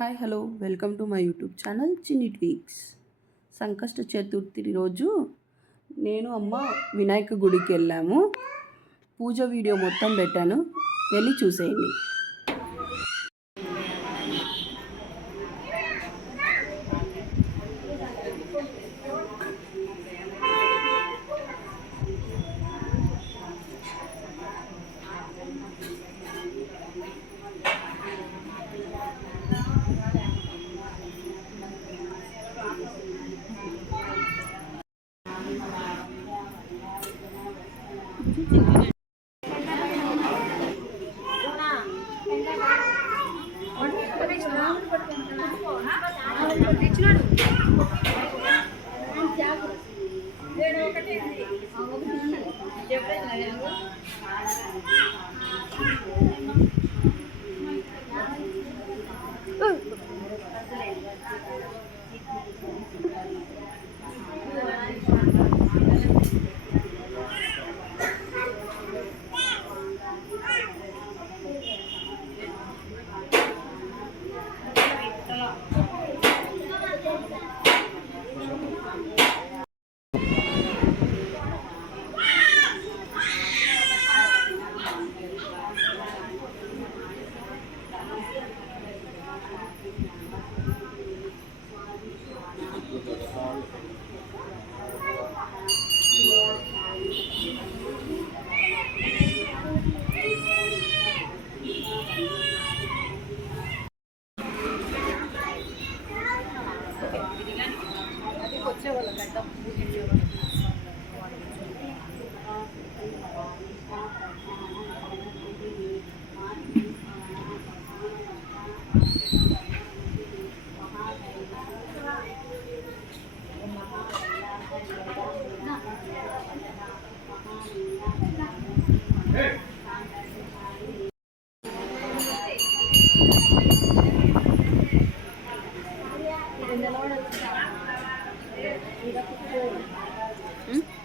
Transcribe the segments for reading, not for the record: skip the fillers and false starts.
Hi hello welcome to my YouTube channel చిన్ని tweaks. Sankashta Chaturthi రోజు నేను అమ్మ వినాయక గుడికి వెళ్ళాము. పూజ వీడియో మొత్తం పెట్టాను, వెళ్ళి చూసేయండి.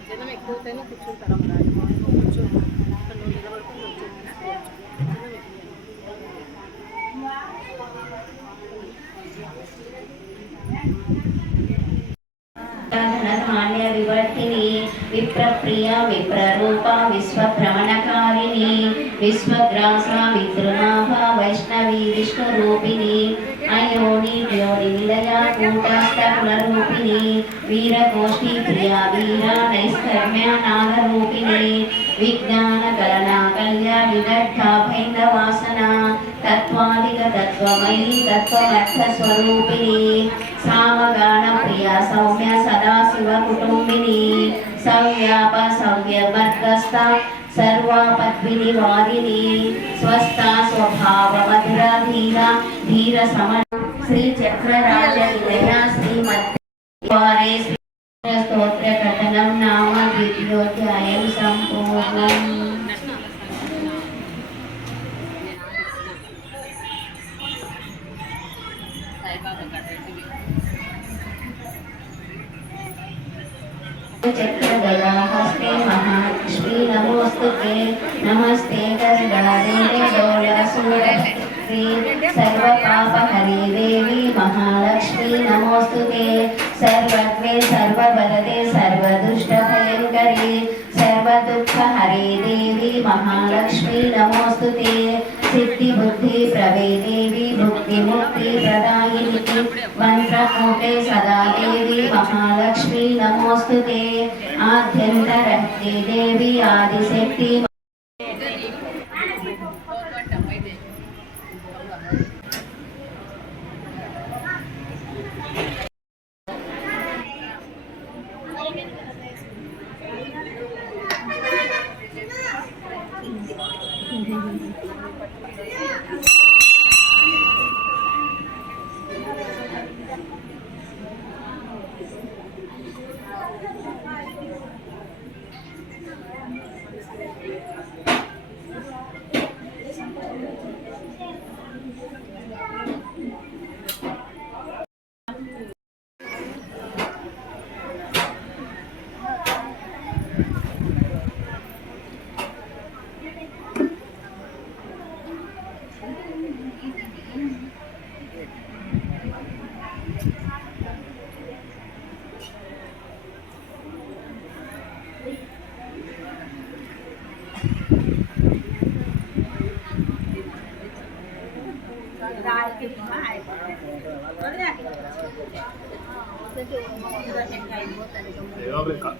జనం ఎక్కువైతేనే కూర్చుంటారు కూర్చోండి నిలబడుకుని ధనధాన్య వివర్తిని విప్రప్రియ విప్రరూప విశ్వభ్రమణకారిణి విశ్వగ్రాస విద్రునాభ వైష్ణవి విష్ణురూపిణి అయోని యోని నిలయ కూటస్థకులరూపిణి వీరకోష్ఠి ప్రియా వీర నైష్కర్మ్య నాగరూపిణి విజ్ఞాన కలనా కల్య విదగ్ధ భైందవాసన తత్వాదిక తత్వమయీ తత్వమర్థ స్వరూపిణి సామగాన ప్రియ సౌమ్య సదాశివ కుటుంబిని సవ్యాప సవ్యమర్గస్థ సర్వాపద్విని వాదిని స్వస్థ స్వభావ మధుర ధీర ధీర సమర శ్రీ చక్రరాజ నిలయ శ్రీమద్వారే స్తోత్ర కథనం నామ ద్వితీయోధ్యాయం సంపూర్ణం. चक्रगदा हस्ते महालक्ष्मी नमोस्तुते नमस्ते गरुडारूढे गौरसूरभद्री सर्वपापहरे देवी महालक्ष्मी नमोस्तुते सर्वज्ञे सर्ववरदे सर्वदुष्टभयङ्करे सर्वदुःखहरे देवी महालक्ष्मी नमोस्तुते सिद्धि बुद्धि प्रवे देवी भुक्ति मुक्ति प्रदायिनी मंत्रकूटे सदा देवी महालक्ष्मी नमोस्तुते आद्यन्तरहिते देवी आदिशक्ति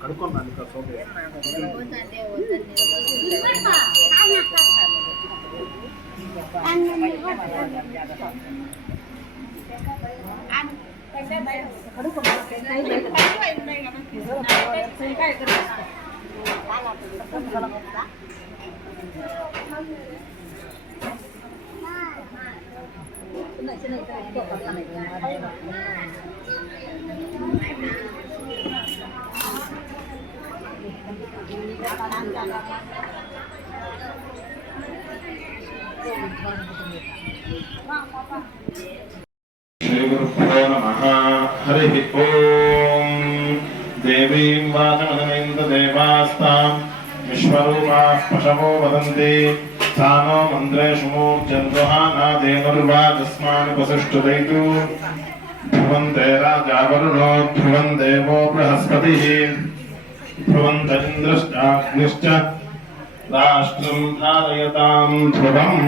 కడుక్కోండి श्रीगुरुभ्यो नमः। हरिः ओम्। देवीं वाचमदनेन्द्रदेवास्तां विश्वरूपाः पशवो वदन्ति सा नो मन्त्रेषु मूर्जन्वहानादेनुर्वागस्मानुपसुष्टुदैतु ध्रुवन्ते राजा वरुणो ध्रुवं देवो बृहस्पतिः ध्रुवन्त इन्द्रश्चाग्निश्च राष्ट्रं धारयतां ध्रुवम्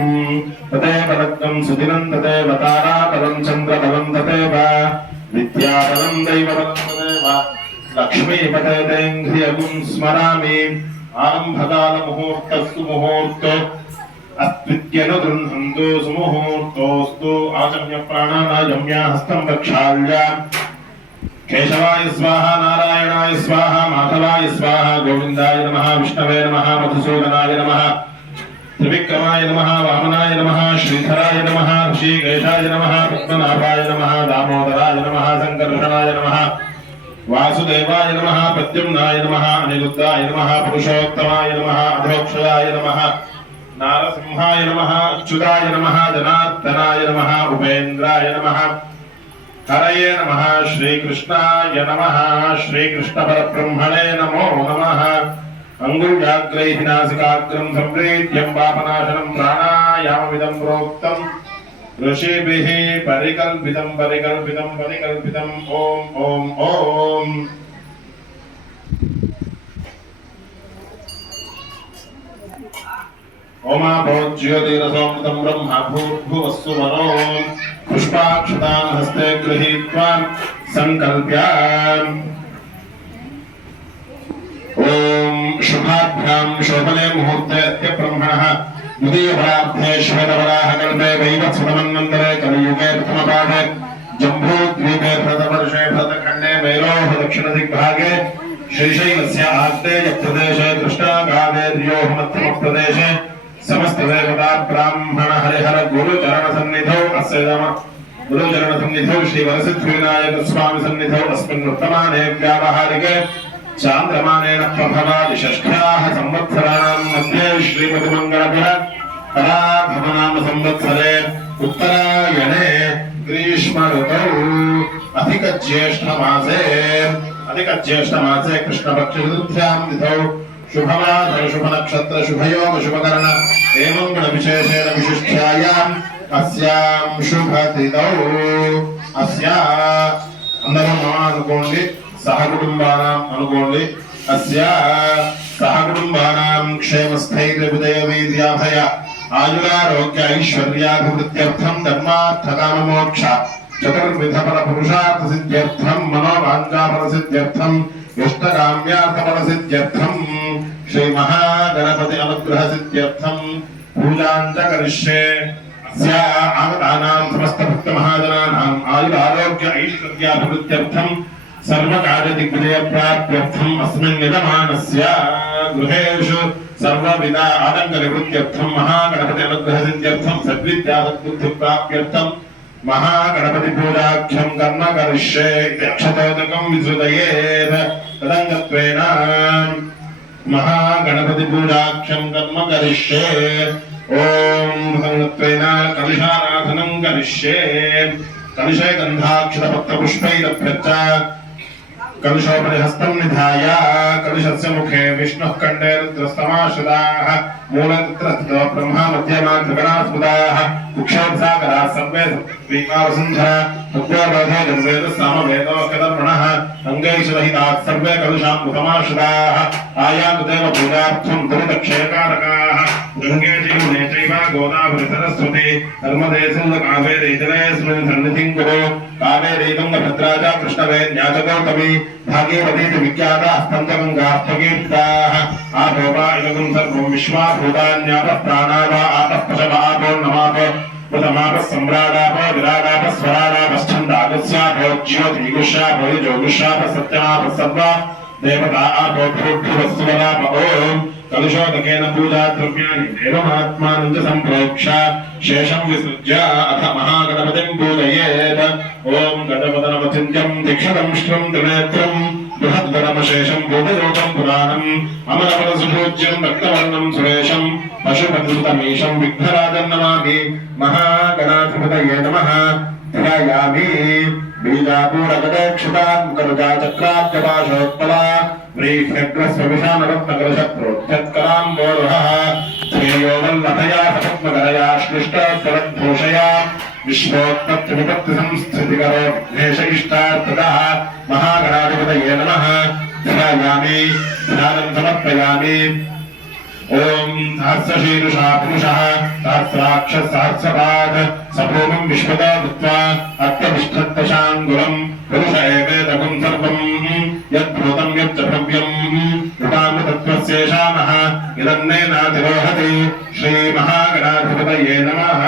तदेव लग्नं सुदिनं तदेव ताराबलं चन्द्रबलं तदेव विद्याबलं दैवबलं तदेव लक्ष्मीपतेन्द्रियगुं स्मरामि आरम्भकालमुहूर्तस्तु मुहूर्तो अस्त्वित्यनुगृह्णन्तु सुमुहूर्तोऽस्तु आचम्य प्राणानायम्य हस्तं प्रक्षाल्य केशवाय स्वाहा नारायणाय स्वाहा माधवाय स्वाहा गोविंदाय नमः विष्णवे नमः मधुसूदनाय नमः त्रिविक्रमाय नमः वामनाय नमः श्रीधराय नमः ऋषिकेशाय नमः पद्मनाभाय नमः दामोदराय नमः संकर्षणाय नमः वासुदेवाय नमः प्रद्युम्नाय नमः अनिरुद्धाय नमः पुरुषोत्तमाय नमः अधोक्षयाय नमः नारसिंहाय नमः अच्युताय नमः जनार्दनाय नमः उपेन्द्राय नमः हरये नमः श्रीकृष्णाय नमः श्रीकृष्णपरब्रह्मणे नमो नमः अंगुल्याग्रैः नासिकाग्रं सम्प्रीत्यं पापनाशनं प्राणायाममिदं प्रोक्तं ऋषिभिः परिकल्पितं ॐ ॐ ॐ ओमाभोज्योतिरसोमृतं ब्रह्म भूर्भुवस्सु मनो पुष्पाक्षतान् हस्ते गृहीत्वा संकल्प्य ॐ शुभाभ्यां शोभने मुहूर्ते अद्य ब्रह्मणः द्वितीयफलाब्धे श्वेतवराहकल्पे वैवत्सवन्वन्तरे कलियुगे प्रथमपादे जम्बूद्वीपे भरतवर्षे भरतखण्डे मेरोः दक्षिणदिग्भागे श्रीशैलस्य आग्नेयप्रदेशे कृष्णाकावेर्योः मध्यमप्रदेशे समस्त देवता ब्राह्मण हरिहर गुरुचरण सन्निधौ अस्य गुरुचरण सन्निधौ श्री वरसिद्धिविनायक स्वामी सन्निधौ अस्मिन् वर्तमाने व्यावहारिके चान्द्रमानेन प्रभवादि षष्ठ्याः संवत्सराणां मध्ये श्रीमतिमङ्गलभ्यः पराभवनाम संवत्सरे उत्तरायणे ग्रीष्म ऋतौ अधिकज्येष्ठमासे कृष्णपक्षचतुर्थ्यां तिथौ शुभमास शुभनक्षत्र शुभयोग शुभकरण एवं गुणविशेषेण विशिष्टायाम् अस्यां शुभतिथौ అందరం అనుకోండి సహకుటుంబానాం అనుకోండి సహకుటుంబానాం క్షేమస్థైర్య విజయ వీర్యాభయ ఆయురారోగ్య ఐశ్వర్యాభివృద్ధ్యర్థం ధర్మార్థకామమోక్ష చతుర్విధ ఫల పురుషార్థ సిద్ధ్యర్థం మనోవాంఛాఫల సిద్ధ్యర్థం ఇష్టకామ్యార్థఫల సిద్ధ్యర్థం శ్రీ మహాగణపతి అనుగ్రహ సిద్ధ్యర్థం పూజాంచ కరిష్యే అస్య ఆగతానాం సమస్త భక్త మహాజనానాం ఆయురారోగ్య ఐశ్వర్యాభివృద్ధ్యర్థం सर्वकार्य दिग्विजय प्राप्त्यर्थम अस्मिन् यजमानस्य गृहेषु सर्वविध आतंक निवृत्त्यर्थम महागणपति अनुग्रह सिद्ध्यर्थम सद्विद्या सद्बुद्धि प्राप्त्यर्थम महागणपति पूजाख्यं कर्म करिष्ये अक्षतोदकं विसृजयेत् तदङ्गत्वेन महागणपति पूजाख्यं कर्म करिष्ये ओम तदङ्गत्वेन कलशाराधनं करिष्ये कलशे गन्धाक्षतपत्रपुष्पैरभ्यर्च कलशोपरि हस्तं निधाय कलशस्य मुखे विष्णुः कण्ठे रुद्रस्तमाश्रिताः मूलत्र ब्रह्मा मध्यमा त्रिगणा स्मृताः कुक्षोत्सागराः सर्वे वीमावसुन्धरा तद्वैरोधे जन्वेद सामवेदो कदर्पणः अङ्गैषुरहिताः सर्वे कलुषामृतमाश्रिताः आयातु देव पूजार्थं दुरितक्षयकारकाः गङ्गे चैमुने चैव गोदावरि सरस्वती नर्मदे सिन्धुकावेरी जलेऽस्मिन् सन्निधिं कुरु कावेरी तुङ्गभद्रा च कृष्णवेण्या च गौतमी भागीरथी च विख्याताः पञ्चगङ्गाः प्रकीर्तिताः आपोपा इदगं सर्वं विश्वाभूतान्यापः प्राणावा आपः पशव आपोर्णमापो प्रथमापः सम्राडापो विराडापः स्वराडापश्छन्दागस्यापो ज्योतिगुष्यापो योगुष्यापः सत्यमापः सर्वा देवता आपो भूभुवस्वराप ओम् कलुषोदकेन पूजा द्रव्याणि देवमात्मानं च सम्प्रोक्ष शेषं विसृज्य अथ महागणपतिं पूजयेत् ॐ गणपतनमचिन्त्यं दीक्षितं श्रं त्रिनेत्रं बृहद्गणमशेषं भूतयोगं पुराणम् अमरपदसुपूज्यं रक्तवर्णं सुरेशं पशुपतिसुतमीशं विघ्नराजं नमामि महागणाधिपतये नमः ध्यायामि बीजापूरगदेक्षितां करुजाचक्राब्जपाशोत्पला व्रीह्यग्रस्वविषानरत्नकलशत्रोत्यत्कराम्बोरुहः श्रेयो वल्लभया सपत्मकरया श्लिष्टोत्तरद्भूषया विश्वोत्पत्तिविपत्तिसंस्थितिकरो विघ्नेशइष्टार्थदः महागणाधिपतये नमः ध्यायामि ध्यानं समर्पयामि ओम सहस्रशीर्षा पुरुषः सहस्राक्षः सहस्रपाद सभूमिं विश्वतो भूत्वा अर्थविष्ठत्तशाङ्गुलं पुरुष एवेदगुं सर्वं यद्भूतं यच्च भव्यं कृतामृतत्वस्येषामः इदन्नेनातिरोहति श्रीमहागणाधिपतये नमः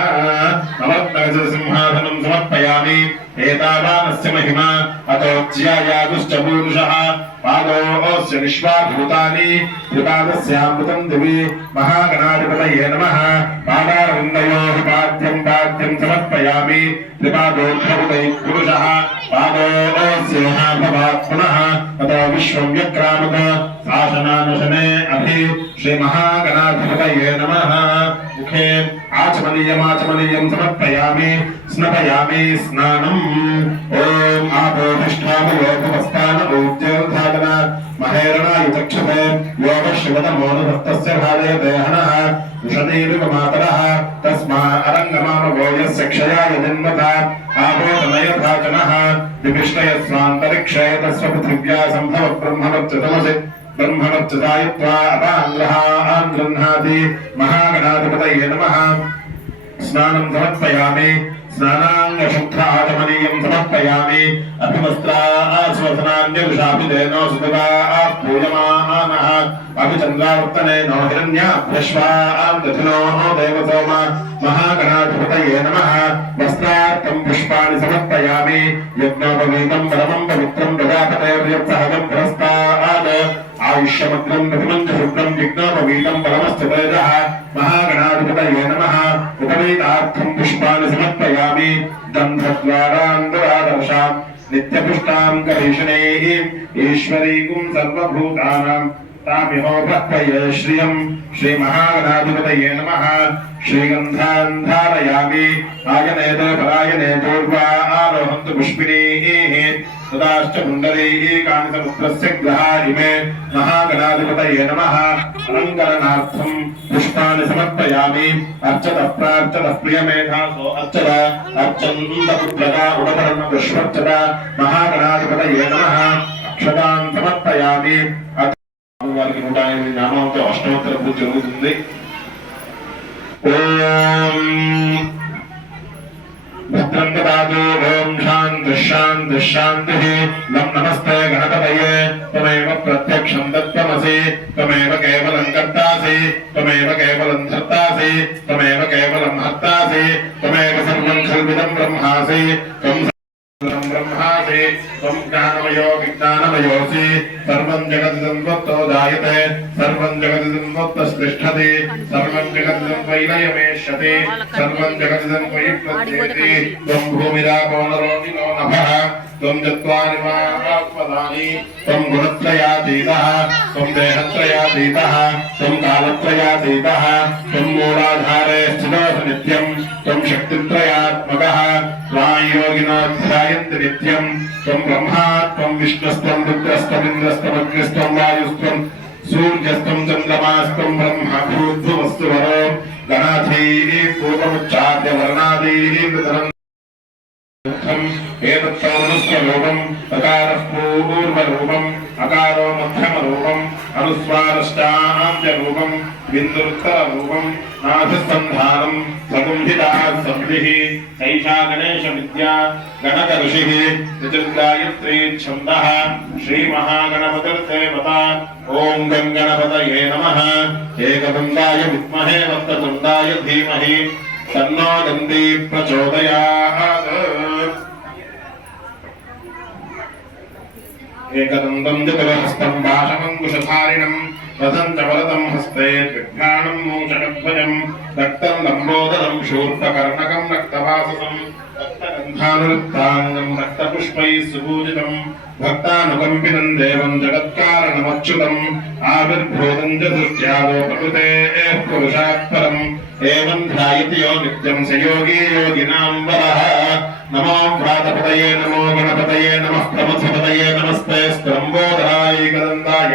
नवत्तगजसिंहासनं समर्पयामि एतावानस्य महिमा अतोज्यायागुश्च पूरुषः पादोऽस्य विश्वाभूतानि त्रिपादस्यामृतं दिवि महागणाधिपतये नमः पादारविन्दयोः पाद्यं समर्पयामि त्रिपादोऽर्थमुदैः पुरुषः पादोऽस्योहाभवात् पुनः ततो विश्वं व्यक्रामत शासनानुशने अभि श्रीमहागणाधिपतये नमः मुखे आचमनीयं समर्पयामि स्नपयामि स्नानम् ॐ आपोधिष्ठामयोगमस्तानपूज्योद्धातन महेरणाय चक्षते योगशिवतमोनुभक्तस्य भाले देहनः विषदीर्घमातरः तस्मा अरङ्गमामगो यस्य क्षयाय जन्मता आपोतनयथाचनः विकृष्णयस्वान्तरिक्षे तस्य पृथिव्या सम्भव ब्रह्मवच्चतमसि ब्रह्मवच्चतायित्वा अपाङ्ग्रहान् गृह्णाति महागणाधिपतये नमः स्नानं समर्पयामि स्नानाङ्गशुद्ध आचमनीयं समर्पयामि अभिवस्त्रास्वसनान्यविषाभिदेनो सुतवा पूयमानः अभिचन्द्रावर्तनेनो हिरण्याभ्यश्वान् दधिनो देवसोम महागणाधिपतये नमः वस्त्रार्थं पुष्पाणि समर्पयामि यज्ञोपवीतं परमं पवित्रं प्रजापतेर्यत्सहजं पुरस्तात् आयुष्यमग्नं प्रतिमं च शुक्रं यज्ञोपवीतं परमस्थितेजः महागणाधिपतये नमः उपवीतार्थं पुष्पाणि समर्पयामि गन्धद्वारान्दरादर्शां नित्यपुष्टां करीषणैः ईश्वरीकुं सर्वभूतानां तामिहोपह्वये श्रियं श्रीमहागणाधिपतये नमः श्रीगन्धान् धारयामि आयनेत परायणे पूर्वा आरोहन्तु पुष्पिणीः तदाश्च कुण्डलीकानि समुद्रस्य ग्रहा इमे महागणाधिपतये नमः अलङ्करणार्थं पुष्पाणि समर्पयामि अर्चतः प्रार्चतः प्रियमेधासो अर्चत अर्चन्तपुत्रका उडपर्ण विश्वर्चत महागणाधिपतये नमः अक्षतान् समर्पयामि వారికి 108 నామాలతో అష్టోత్తర పూజ జరుగుతుంది ఓం భద్రం దదాతు ఓం శాంతి శాంతి శాంతిః నమస్తే గణపతయే త్వమేవ ప్రత్యక్షం తత్వమసి త్వమేవ కేవలం కర్తాసి త్వమేవ కేవలం ధర్తాసి త్వమేవ కేవలం హర్తాసి త్వమేవ సర్వం కల్విదం బ్రహ్మాసి త్వం ब्रह्मासि त्वं ज्ञानमयो विज्ञानमयोऽसि सर्वं जगदिदं त्वत्तो जायते सर्वं जगदिदं त्वत्तस्तिष्ठति सर्वं जगदिदं त्वयिलयमेष्यति सर्वं जगदिदं त्वयि प्रत्येति त्वं भूमिरापो नरो निलो नभः त्वं चत्वारि महात्मदानि त्वं गुणत्रयातीतः त्वं देहत्रयातीतः त्वं कालत्रयातीतः त्वं मूलाधारे स्थितोऽसि नित्यं त्वं शक्तित्रयात्मकः योगिनोऽध्यायन्ति नित्यं त्वं ब्रह्मा त्वं विष्णुस्त्वं रुद्रस्त्वमिन्द्रस्त्वमग्निस्त्वं वायुस्त्वं सूर्यस्तं चन्द्रमास्तं ब्रह्म भूर्भुवस्सुवरो गणाधीः पूर्वमुच्चार्य वर्णादीः एतत्सौनुस्वरूपम् अकारः पूर्वरूपम् अकारो मध्यमरूपम् अनुस्वारश्चान्त्यरूपम् बिन्दुरुत्तररूपम् नाभिसन्धानम् सकुम्भितासन्धिः सैषा गणेशविद्या गणकऋषिः ऋजुर्गायत्री छन्दः श्रीमहागणपतिर्देवता ॐ गङ्गणपतये नमः एकदन्ताय विद्महे वक्रतुण्डाय धीमहि तन्नो दन्ती प्रचोदयात् एकदन्तं चतुरहस्तं भाषमङ्कुशधारिणं रथं च वरदं हस्ते विभ्राणं मूषकध्वजं रक्तं लम्बोदरं शूर्पकर्णकं रक्तवाससं रक्तगन्धानुरुक्ताङ्गं रक्तपुष्पैः सुपूजितं भक्तानुकम्पितं देवं जगत्कारणमच्युतम् आविर्भूतं च दुर्ज्यादो प्रकृतेः पुरुषात् परम् एवं ध्यायति यो नित्यं स योगी योगिनां वरः नमो व्रातपतये नमो गणपतये नमः प्रमथपतये नमस्ते स्तम्भोदराय एकदन्ताय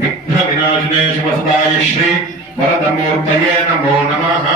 विघ्नविनाशिने शिवसदाय श्री वरदमूर्तये नमो नमः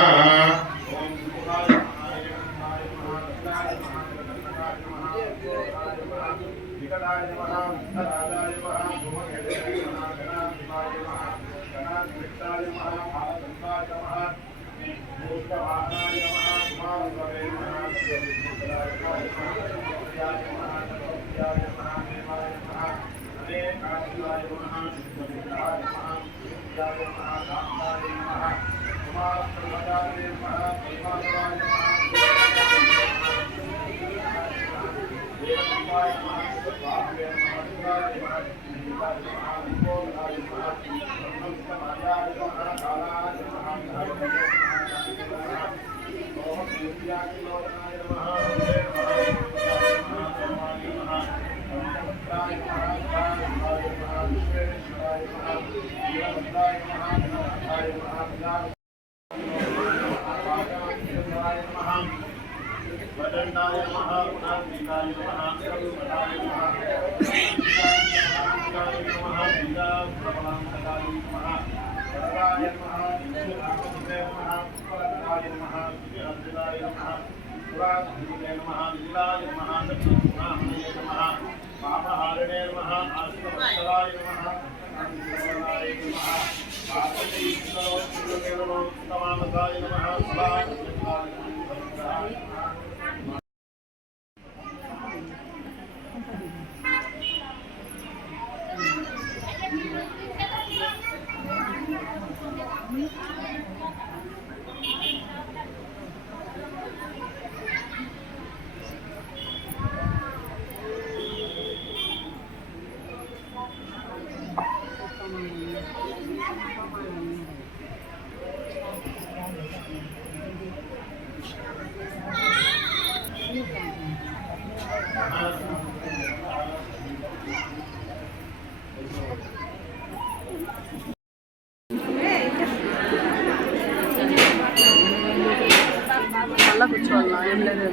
మళ్ళా కూర్చోవాలా ఏం లేదు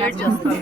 లేట్ చేస్తాను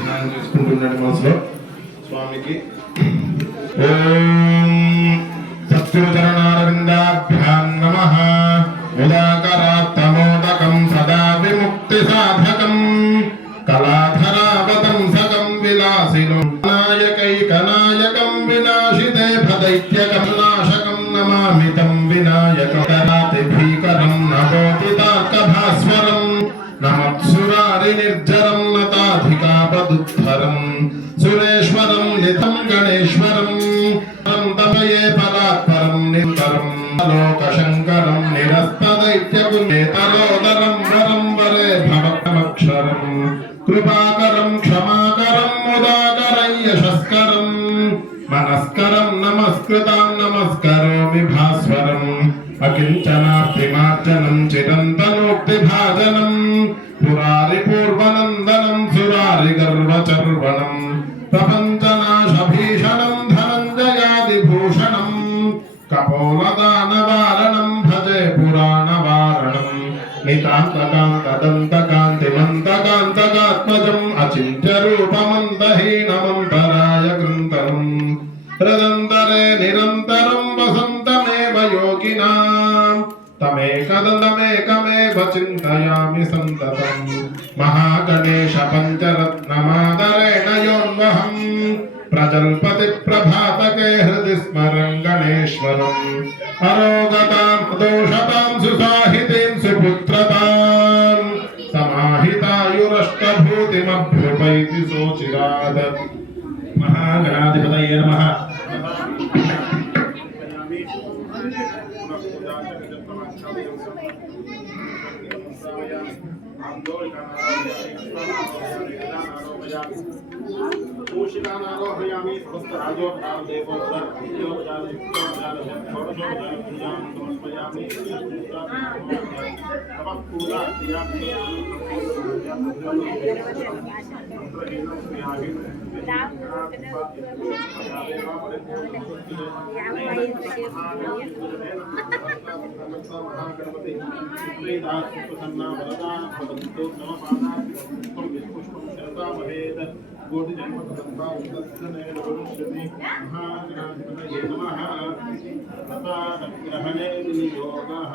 చూసుకుంటున్నాడు మనసులో స్వామికి. ఓం సత్యచరణారవిందాభ్యాం నమః. ఉదాకరాత్తమోదకం సదా విముక్తి సాధకం కళాధరావతంసకం విలాసినం నాయకైకనాయకం వినాశితే భదైత్యకం నాశకం నమామితం వినాయకం తరాతి భీకరం నభోతితార్కభాస్వరం నమత్సురారి నిర్జరం నతాధికాపదుద్ధరం సురేశ్వరం నితం గణేశ్వరం తపయే పరాత్పరం నితరం లోకశంకరం నిరస్తదైత్యగుణేతరోదరం వరం వరే భవక్షరం కృపాకరం క్షమాకరం ముదాకరం యశస్కరం మనస్కరం నమస్కృతాం నమస్కరోమి భాస్వరం అకించనార్తిమార్జనం చిరంతనోక్తిభాజనం పురారి పూర్వనందనం సురారి గర్వచర్వణం ప్రపంచనాశభీషణం ధనంజయాదిభూషణం కపోలదానవారణం భజే పురాణవారణం నితాంతకాంతదంతకాంతిమంతకాంతకాత్మజం అచింత్యరూపమంతహీనమంతరాయ గ్రంథం హృదంతరే నిరంతరం వసంతమేవ యోగినాం తమేకదమేకమేవ చింతయామి సంతతం మహాగణేశ పంచరత్నమాదరేణ యోన్వహం ప్రజల్పతి ప్రభాతకే హృది స్మరం గణేశ్వరం అరోగతాం దోషతాం సుసాహితీం సుపుత్రతాం సమాహితాయురష్టభూతిమభ్యుపైతి శోచిరాద్. మహాగణాధిపతయే నమః. పూషికానారోహయామి సమస్తరాజోపచార దేవోపచార విద్యోపచార యుక్తోపచార షోడశోపచార పూజాం సమర్పయామి. తపః పూజా క్రియామి మహాగణపతి ప్రసన్నా వరదాన భవంతు. నమ పాదాభ్యం విష్పుష్పం శరతామహేత్ కోటి జన్మకథానే భవిష్యతి. మహాగణాధిపతయే నమః. ప్రసాదగ్రహణే వినియోగః.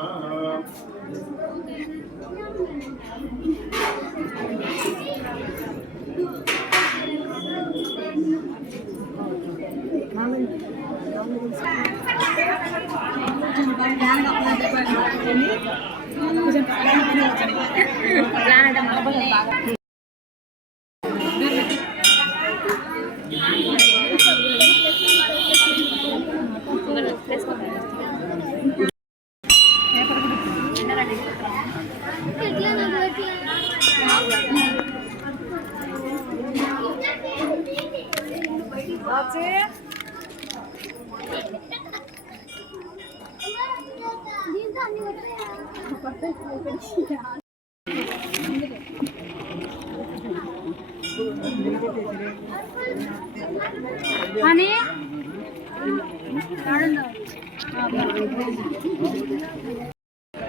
అని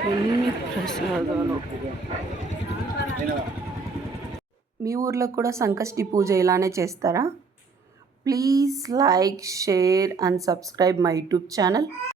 ఎన్ని ప్రసాదాలు. మీ ఊర్లో కూడా సంకష్టి పూజ ఇలానే చేస్తారా? Please like, share and subscribe my YouTube channel.